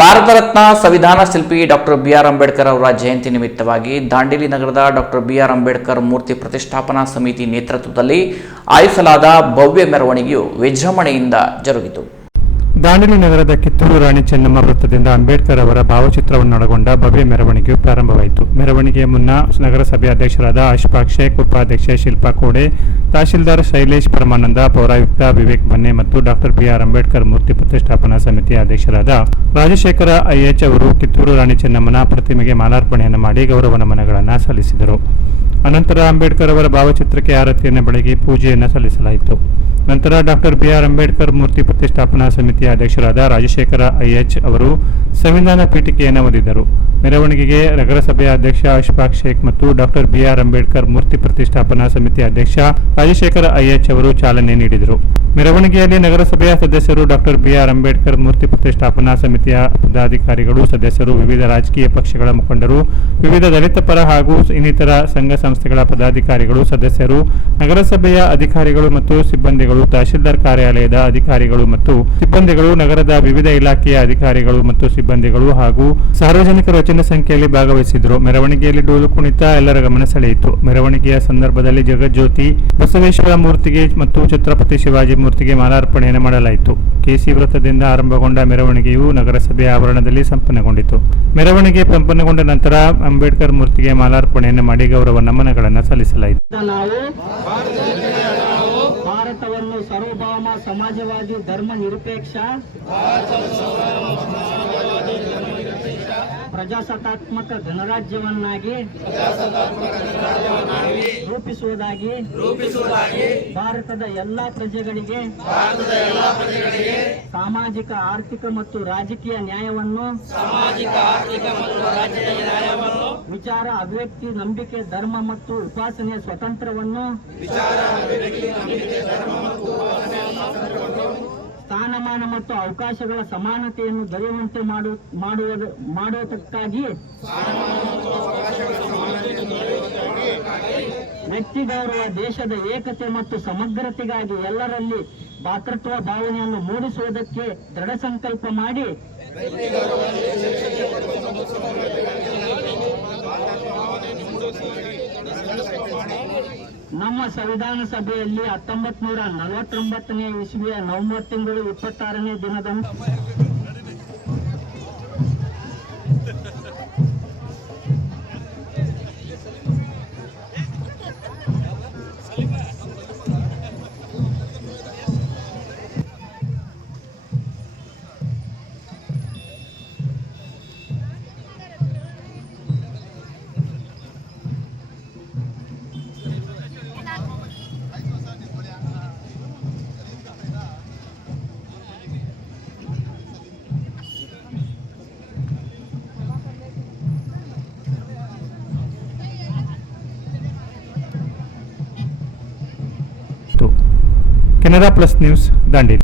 ಭಾರತ ರತ್ನ ಸಂವಿಧಾನ ಶಿಲ್ಪಿ doctor B R Ambedkar ಅವರ ಜಯಂತಿ ನಿಮಿತ್ತವಾಗಿ ದಾಂಡೇಲಿ ನಗರದ ಡಾಕ್ಟರ್ ಬಿ ಆರ್ ಅಂಬೇಡ್ಕರ್ ಮೂರ್ತಿ ಪ್ರತಿಷ್ಠಾಪನಾ ಸಮಿತಿ ನೇತೃತ್ವದಲ್ಲಿ ಆಯೋಜಿಸಲಾದ ಭವ್ಯ ಮೆರವಣಿಗೆಯು ವಿಜೃಂಭಣೆಯಿಂದ ಜರುಗಿತು. ದಾಂಡೇಲಿ ನಗರದ ಕಿತ್ತೂರು ರಾಣಿ ಚೆನ್ನಮ್ಮ ವೃತ್ತದಿಂದ ಅಂಬೇಡ್ಕರ್ ಅವರ ಭಾವಚಿತ್ರವನ್ನೊಳಗೊಂಡ ಭವ್ಯ ಮೆರವಣಿಗೆಯು ಪ್ರಾರಂಭವಾಯಿತು. ಮೆರವಣಿಗೆಯ ಮುನ್ನ ನಗರಸಭೆ ಅಧ್ಯಕ್ಷರಾದ ಅಶ್ಫಾಕ್ ಶೇಖ್, ಉಪಾಧ್ಯಕ್ಷೆ ಶಿಲ್ಪಾ ಕೋಡೆ, ತಹಶೀಲ್ದಾರ್ ಶೈಲೇಶ್ ಪರಮಾನಂದ, ಪೌರಾಯುಕ್ತ ವಿವೇಕ್ ಬನ್ನೆ ಮತ್ತು ಡಾಕ್ಟರ್ ಬಿಆರ್ ಅಂಬೇಡ್ಕರ್ ಮೂರ್ತಿ ಪ್ರತಿಷ್ಠಾಪನಾ ಸಮಿತಿಯ ಅಧ್ಯಕ್ಷರಾದ ರಾಜಶೇಖರ ಐಎಚ್ ಅವರು ಕಿತ್ತೂರು ರಾಣಿ ಚೆನ್ನಮ್ಮನ ಪ್ರತಿಮೆಗೆ ಮಾಲಾರ್ಪಣೆಯನ್ನು ಮಾಡಿ ಗೌರವ ನಮನಗಳನ್ನು ಸಲ್ಲಿಸಿದರು. ಅನಂತರ ಅಂಬೇಡ್ಕರ್ ಅವರ ಭಾವಚಿತ್ರಕ್ಕೆ ಆರತಿಯನ್ನು ಬೆಳಗಿ ಪೂಜೆಯನ್ನು ಸಲ್ಲಿಸಲಾಯಿತು. ನಂತರ ಡಾಕ್ಟರ್ ಬಿ ಆರ್ ಅಂಬೇಡ್ಕರ್ ಮೂರ್ತಿ ಪ್ರತಿಷ್ಠಾಪನಾ ಸಮಿತಿಯ ಅಧ್ಯಕ್ಷರಾದ ರಾಜಶೇಖರ ಐಎಚ್ ಅವರು ಸಂವಿಧಾನ ಪೀಠಿಕೆಯನ್ನು ಓದಿದರು. ಮೆರವಣಿಗೆಗೆ ನಗರಸಭೆಯ ಅಧ್ಯಕ್ಷ ಅಶ್ಫಾಕ್ ಶೇಖ್ ಮತ್ತು ಡಾಕ್ಟರ್ ಬಿ ಆರ್ ಅಂಬೇಡ್ಕರ್ ಮೂರ್ತಿ ಪ್ರತಿಷ್ಠಾಪನಾ ಸಮಿತಿ ಅಧ್ಯಕ್ಷ ರಾಜಶೇಖರ ಐಎಚ್ ಅವರು ಚಾಲನೆ ನೀಡಿದರು. ಮೆರವಣಿಗೆಯಲ್ಲಿ ನಗರಸಭೆಯ ಸದಸ್ಯರು ಡಾಕ್ಟರ್ ಬಿ ಆರ್ ಅಂಬೇಡ್ಕರ್ ಮೂರ್ತಿ ಪ್ರತಿಷ್ಠಾಪನಾ ಸಮಿತಿಯ ಪದಾಧಿಕಾರಿಗಳು, ಸದಸ್ಯರು, ವಿವಿಧ ರಾಜಕೀಯ ಪಕ್ಷಗಳ ಮುಖಂಡರು, ವಿವಿಧ ದಲಿತ ಪರ ಹಾಗೂ ಇನ್ನಿತರ ಸಂಘ ಸಂಸ್ಥೆಗಳ ಪದಾಧಿಕಾರಿಗಳು, ಸದಸ್ಯರು, ನಗರಸಭೆಯ ಅಧಿಕಾರಿಗಳು ಮತ್ತು ಸಿಬ್ಬಂದಿಗಳು, ತಹಶೀಲ್ದಾರ್ ಕಾರ್ಯಾಲಯದ ಅಧಿಕಾರಿಗಳು ಮತ್ತು ಸಿಬ್ಬಂದಿಗಳು, ನಗರದ ವಿವಿಧ ಇಲಾಖೆಯ ಅಧಿಕಾರಿಗಳು ಮತ್ತು ಸಿಬ್ಬಂದಿಗಳು ಹಾಗೂ ಸಾರ್ವಜನಿಕರು ಹೆಚ್ಚಿನ ಸಂಖ್ಯೆಯಲ್ಲಿ ಭಾಗವಹಿಸಿದ್ರು ಮೆರವಣಿಗೆಯಲ್ಲಿ ಡೋಲು ಕುಣಿತ ಎಲ್ಲರ ಗಮನ ಸೆಳೆಯಿತು. ಮೆರವಣಿಗೆಯ ಸಂದರ್ಭದಲ್ಲಿ ಜಗಜ್ಯೋತಿ ಬಸವೇಶ್ವರ ಮೂರ್ತಿಗೆ ಮತ್ತು ಛತ್ರಪತಿ ಶಿವಾಜಿ ಮೂರ್ತಿಗೆ ಮಾಲಾರ್ಪಣೆಯನ್ನು ಮಾಡಲಾಯಿತು. ಕೆಸಿ ವೃತ್ತದಿಂದ ಆರಂಭಗೊಂಡ ಮೆರವಣಿಗೆಯು ನಗರಸಭೆ ಆವರಣದಲ್ಲಿ ಸಂಪನ್ನಗೊಂಡಿತು. ಮೆರವಣಿಗೆ ಸಂಪನ್ನಗೊಂಡ ನಂತರ ಅಂಬೇಡ್ಕರ್ ಮೂರ್ತಿಗೆ ಮಾಲಾರ್ಪಣೆಯನ್ನು ಮಾಡಿ ಗೌರವ ನಮನಗಳನ್ನು ಸಲ್ಲಿಸಲಾಯಿತು. ಭಾರತವನ್ನು ಸಾರ್ವಭೌಮ ಸಮಾಜವಾದಿ ಧರ್ಮ ನಿರಪೇಕ್ಷ, ಪ್ರಜಾಸತ್ತಾತ್ಮಕ ಗಣರಾಜ್ಯವನ್ನಾಗಿ ರೂಪಿಸುವುದಾಗಿ ರೂಪಿಸುವುದಾಗಿ ಭಾರತದ ಎಲ್ಲಾ ಪ್ರಜೆಗಳಿಗೆ ಭಾರತದ ಎಲ್ಲಾ ಪ್ರಜೆಗಳಿಗೆ ಸಾಮಾಜಿಕ ಆರ್ಥಿಕ ಮತ್ತು ರಾಜಕೀಯ ನ್ಯಾಯವನ್ನು ಸಾಮಾಜಿಕ ಮತ್ತು ವಿಚಾರ ಅಭಿವ್ಯಕ್ತಿ ನಂಬಿಕೆ ಧರ್ಮ ಮತ್ತು ಉಪಾಸನೆಯ ಸ್ವಾತಂತ್ರ್ಯವನ್ನು ಸ್ಥಾನಮಾನ ಮತ್ತು ಅವಕಾಶಗಳ ಸಮಾನತೆಯನ್ನು ದೊರೆಯುವಂತೆ ಮಾಡುವ ಮಾಡುವುದು ಮಾಡುವುದಕ್ಕಾಗಿ ವ್ಯಕ್ತಿ ಗೌರವ ದೇಶದ ಏಕತೆ ಮತ್ತು ಸಮಗ್ರತೆಗಾಗಿ ಎಲ್ಲರಲ್ಲಿ ಭಾತೃತ್ವ ಭಾವನೆಯನ್ನು ಮೂಡಿಸುವುದಕ್ಕೆ ದೃಢ ಸಂಕಲ್ಪ ಮಾಡಿ. ನಮ್ಮ ಸಂವಿಧಾನ ಸಭೆಯಲ್ಲಿ ಹತ್ತೊಂಬತ್ ನೂರ ನಲವತ್ತೊಂಬತ್ತನೇ ಇಸ್ವಿಯ ನವೆಂಬರ್ ತಿಂಗಳು ಇಪ್ಪತ್ತಾರನೇ ದಿನದಂದು ಕೆನರಾ ಪ್ಲಸ್ ನ್ಯೂಸ್ ದಾಂಡೇಲಿ